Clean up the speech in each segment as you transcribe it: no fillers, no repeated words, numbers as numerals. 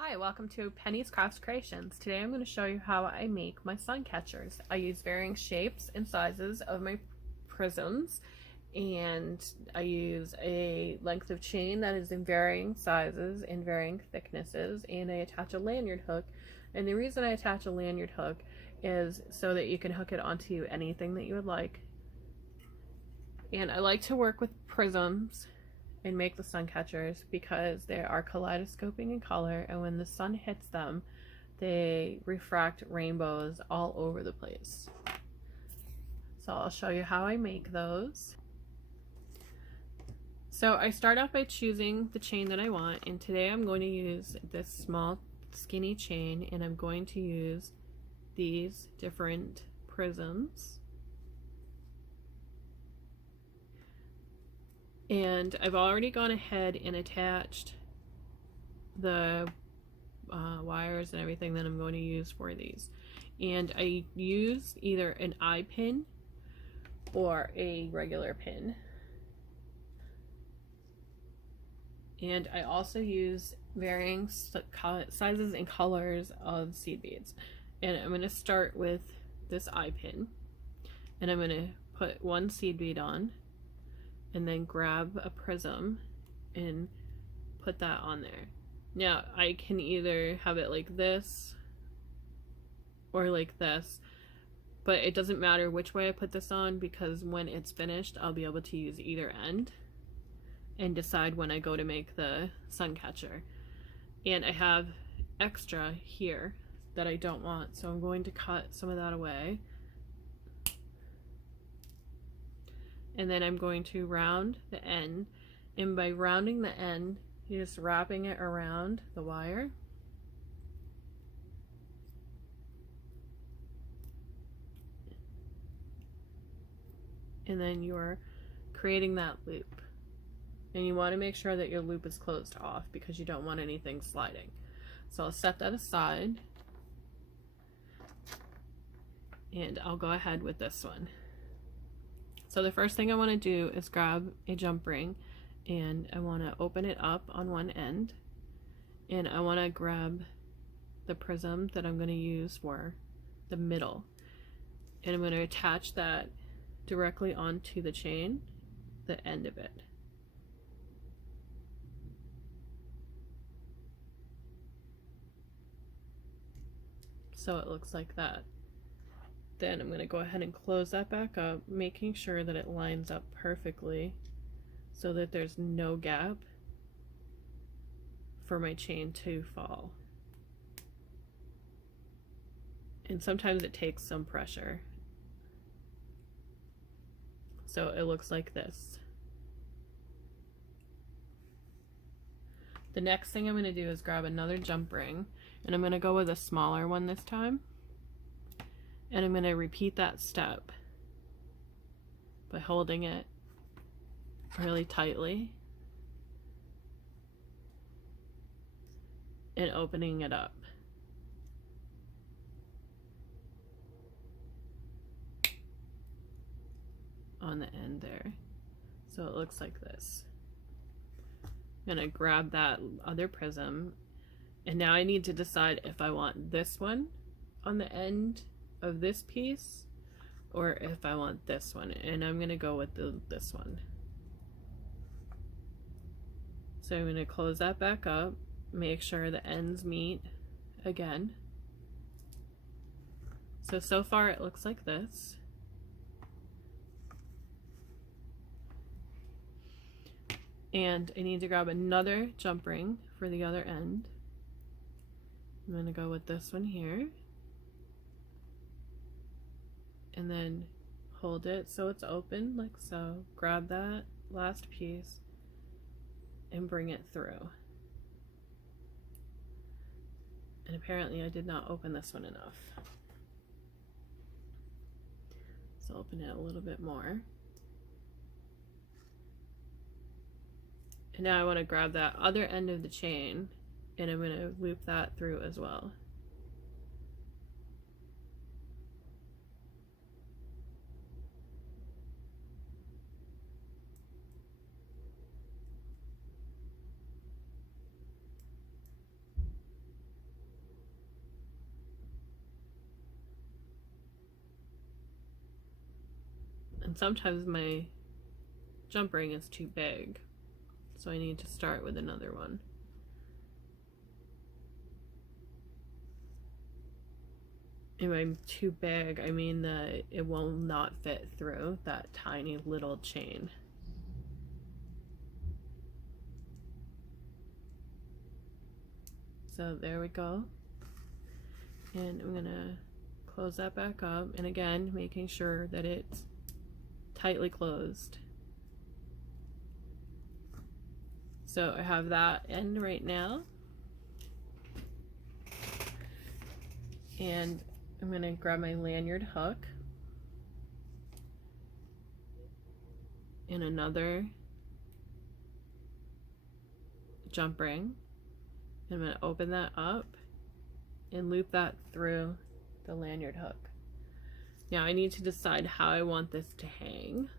Hi, welcome to Penny's Crafts Creations. Today I'm going to show you how I make my sun catchers. I use varying shapes and sizes of my prisms, and I use a length of chain that is in varying sizes and varying thicknesses, and I attach a lanyard hook. And the reason I attach a lanyard hook is so that you can hook it onto anything that you would like. And I like to work with prisms and make the sun catchers because they are kaleidoscoping in color, and when the sun hits them they refract rainbows all over the place. So I'll show you how I make those. So I start off by choosing the chain that I want, and today I'm going to use this small skinny chain, and I'm going to use these different prisms. And I've already gone ahead and attached the wires and everything that I'm going to use for these. And I use either an eye pin or a regular pin. And I also use varying sizes and colors of seed beads. And I'm going to start with this eye pin. And I'm going to put one seed bead on, and then grab a prism and put that on there. Now I can either have it like this or like this, but it doesn't matter which way I put this on, because when it's finished I'll be able to use either end and decide when I go to make the sun catcher. And I have extra here that I don't want, so I'm going to cut some of that away. And then I'm going to round the end, and by rounding the end, you're just wrapping it around the wire. And then you're creating that loop. And you want to make sure that your loop is closed off because you don't want anything sliding. So I'll set that aside, and I'll go ahead with this one. So the first thing I want to do is grab a jump ring, and I want to open it up on one end, and I want to grab the prism that I'm going to use for the middle, and I'm going to attach that directly onto the chain, the end of it. So it looks like that. Then I'm going to go ahead and close that back up, making sure that it lines up perfectly so that there's no gap for my chain to fall. And sometimes it takes some pressure. So it looks like this. The next thing I'm going to do is grab another jump ring, and I'm going to go with a smaller one this time. And I'm going to repeat that step by holding it really tightly and opening it up. On the end there. So it looks like this. I'm going to grab that other prism, and now I need to decide if I want this one on the end of this piece or if I want this one, and I'm going to go with this one. So I'm going to close that back up, make sure the ends meet again. So far it looks like this. And I need to grab another jump ring for the other end. I'm going to go with this one here, and then hold it so it's open like so. Grab that last piece and bring it through. And apparently I did not open this one enough. So open it a little bit more. And now I want to grab that other end of the chain, and I'm going to loop that through as well. And sometimes my jump ring is too big, so I need to start with another one. And by too big, I mean that it will not fit through that tiny little chain. So there we go. And I'm gonna close that back up, and again, making sure that it's tightly closed. So I have that end right now. And I'm gonna grab my lanyard hook and another jump ring. I'm gonna open that up and loop that through the lanyard hook. Now I need to decide how I want this to hang.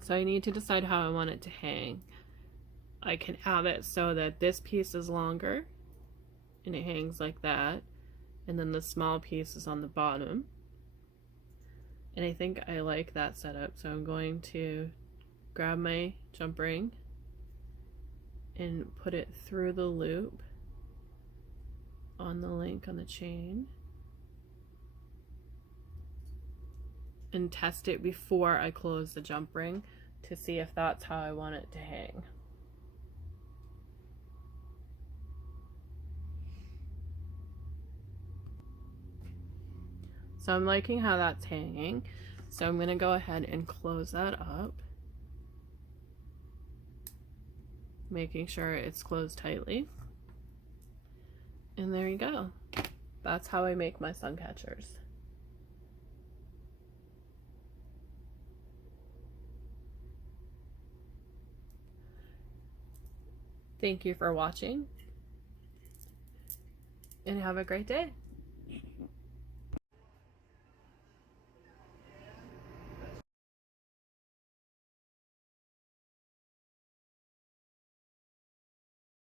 So I need to decide how I want it to hang. I can have it so that this piece is longer and it hangs like that, and then the small piece is on the bottom. And I think I like that setup, so I'm going to grab my jump ring and put it through the loop on the link on the chain and test it before I close the jump ring to see if that's how I want it to hang. So I'm liking how that's hanging, so I'm going to go ahead and close that up, making sure it's closed tightly. And there you go. That's how I make my sun catchers. Thank you for watching, and have a great day.